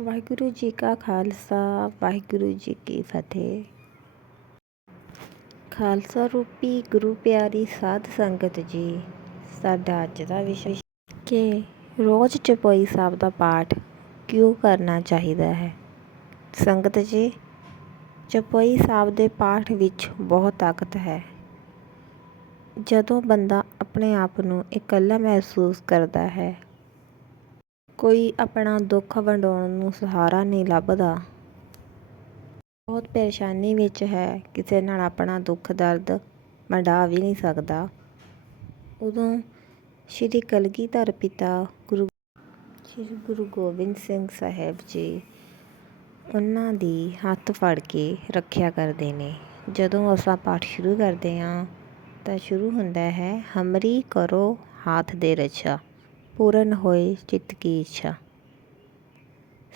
ਵਾਹਿਗੁਰੂ ਜੀ ਕਾ ਖਾਲਸਾ, ਵਾਹਿਗੁਰੂ ਜੀ ਕੀ ਫਤਿਹ। ਖਾਲਸਾ ਰੂਪੀ ਗੁਰੂ ਪਿਆਰੀ ਸਾਧ ਸੰਗਤ ਜੀ, ਸਾਡਾ ਅੱਜ ਦਾ ਵਿਸ਼ਾ ਕਿ ਰੋਜ਼ ਚੁਪਈ ਸਾਹਿਬ ਦਾ ਪਾਠ ਕਿਉਂ ਕਰਨਾ ਚਾਹੀਦਾ ਹੈ? ਸੰਗਤ ਜੀ, ਚੁਪਈ ਸਾਹਿਬ ਦੇ ਪਾਠ ਵਿੱਚ ਬਹੁਤ ਤਾਕਤ ਹੈ। ਜਦੋਂ ਬੰਦਾ ਆਪਣੇ ਆਪ ਨੂੰ ਇਕੱਲਾ ਮਹਿਸੂਸ ਕਰਦਾ ਹੈ ਕੋਈ ਆਪਣਾ ਦੁੱਖ ਵੰਡਾਉਣ ਨੂੰ ਸਹਾਰਾ ਨਹੀਂ ਲੱਭਦਾ। ਬਹੁਤ ਪਰੇਸ਼ਾਨੀ ਵਿੱਚ ਹੈ। ਕਿਸੇ ਨਾਲ ਆਪਣਾ ਦੁੱਖ, ਦਰਦ ਵੰਡਾ ਵੀ ਨਹੀਂ ਸਕਦਾ। ਉਦੋਂ ਸ਼੍ਰੀ ਕਲਗੀਧਰ ਪਿਤਾ ਗੁਰੂ ਸ਼੍ਰੀ ਗੁਰੂ ਗੋਬਿੰਦ ਸਿੰਘ ਸਾਹਿਬ ਜੀ ਉਹਨਾਂ ਦੀ ਹੱਥ ਫੜ ਕੇ ਰੱਖਿਆ ਕਰਦੇ ਨੇ। ਜਦੋਂ ਅਸਾਂ ਪਾਠ ਸ਼ੁਰੂ ਕਰਦੇ ਹਾਂ ਤਾਂ ਸ਼ੁਰੂ ਹੁੰਦਾ ਹੈ, ਹਮਰੀ ਕਰੋ ਹਾਥ ਦੇ ਰਛਾ। ਪੂਰਨ ਹੋਏ ਚਿੱਤ ਕੀ ਇੱਛਾ।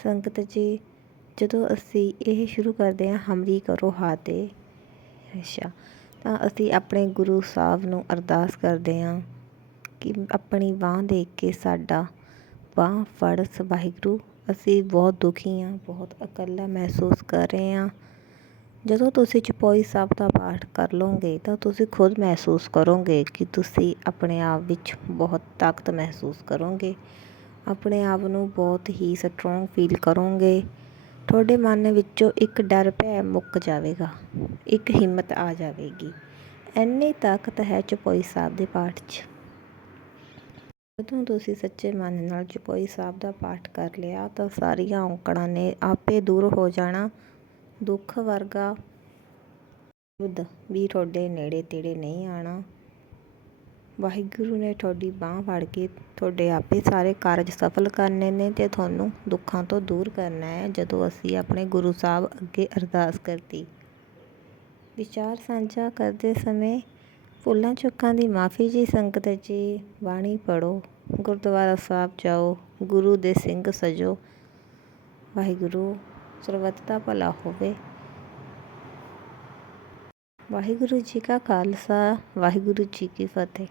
ਸੰਗਤ ਜੀ, ਜਦੋਂ ਅਸੀਂ ਇਹ ਸ਼ੁਰੂ ਕਰਦੇ ਹਾਂ, ਹਮਰੀ ਕਰੋ ਹਾਤੇ ਅੱਛਾ ਤਾਂ ਅਸੀਂ ਆਪਣੇ ਗੁਰੂ ਸਾਹਿਬ ਨੂੰ ਅਰਦਾਸ ਕਰਦੇ ਹਾਂ ਕਿ ਆਪਣੀ ਬਾਂਹ ਦੇਖ ਕੇ ਸਾਡਾ ਬਾਂਹ ਫੜ ਵਾਹਿਗੁਰੂ। ਅਸੀਂ ਬਹੁਤ ਦੁਖੀ ਹਾਂ, ਬਹੁਤ ਇਕੱਲਾ ਮਹਿਸੂਸ ਕਰ ਰਹੇ ਹਾਂ। ਜਦੋਂ ਤੁਸੀਂ ਚੁਪਈ ਸਾਹਿਬ ਦਾ ਪਾਠ ਕਰ ਲਓਗੇ, ਤਾਂ ਤੁਸੀਂ ਖੁਦ ਮਹਿਸੂਸ ਕਰੋਗੇ ਕਿ ਤੁਸੀਂ ਆਪਣੇ ਆਪ ਵਿੱਚ ਬਹੁਤ ਤਾਕਤ ਮਹਿਸੂਸ ਕਰੋਗੇ। ਆਪਣੇ ਆਪ ਨੂੰ ਬਹੁਤ ਹੀ ਸਟਰੋਂਗ ਫੀਲ ਕਰੋਗੇ। ਤੁਹਾਡੇ ਮਨ ਵਿੱਚੋਂ ਇੱਕ ਡਰ ਭੈ ਮੁੱਕ ਜਾਵੇਗਾ, ਇੱਕ ਹਿੰਮਤ ਆ ਜਾਵੇਗੀ। ਇੰਨੀ ਤਾਕਤ ਹੈ ਚੁਪਈ ਸਾਹਿਬ ਦੇ ਪਾਠ 'ਚ। ਜਦੋਂ ਤੁਸੀਂ ਸੱਚੇ ਮਨ ਨਾਲ ਚੁਪਈ ਸਾਹਿਬ ਦਾ ਪਾਠ ਕਰ ਲਿਆ, ਤਾਂ ਸਾਰੀਆਂ ਔਕੜਾਂ ਨੇ ਆਪੇ ਦੂਰ ਹੋ ਜਾਣਾ। ਦੁੱਖ ਵਰਗਾ ਸ਼ਬਦ ਵੀ ਤੁਹਾਡੇ ਨੇੜੇ ਤੇੜੇ ਨਹੀਂ ਆਉਣਾ ਵਾਹਿਗੁਰੂ ਨੇ ਤੁਹਾਡੀ ਬਾਂਹ ਫੜ ਕੇ ਤੁਹਾਡੇ ਆਪੇ ਸਾਰੇ ਕਾਰਜ ਸਫਲ ਕਰਨੇ ਨੇ ਤੇ ਤੁਹਾਨੂੰ ਦੁੱਖਾਂ ਤੋਂ ਦੂਰ ਕਰਨਾ ਹੈ, ਜਦੋਂ ਅਸੀਂ ਆਪਣੇ ਗੁਰੂ ਸਾਹਿਬ ਅੱਗੇ ਅਰਦਾਸ ਕਰਤੀ। ਵਿਚਾਰ ਸਾਂਝਾ ਕਰਦੇ ਸਮੇਂ ਭੁੱਲਾਂ ਚੁੱਕਾਂ ਦੀ ਮਾਫੀ ਜੀ ਸੰਗਤ ਜੀ, ਬਾਣੀ ਪੜੋ ਗੁਰਦੁਆਰਾ ਸਾਹਿਬ ਜਾਓ, ਗੁਰੂ ਦੇ ਸਿੰਘ ਸਜੋ। ਵਾਹਿਗੁਰੂ ਸਰਬੱਤ ਦਾ ਭਲਾ ਹੋਵੇ। ਵਾਹਿਗੁਰੂ ਜੀ ਕਾ ਖਾਲਸਾ ਵਾਹਿਗੁਰੂ ਜੀ ਕੀ ਫਤਿਹ।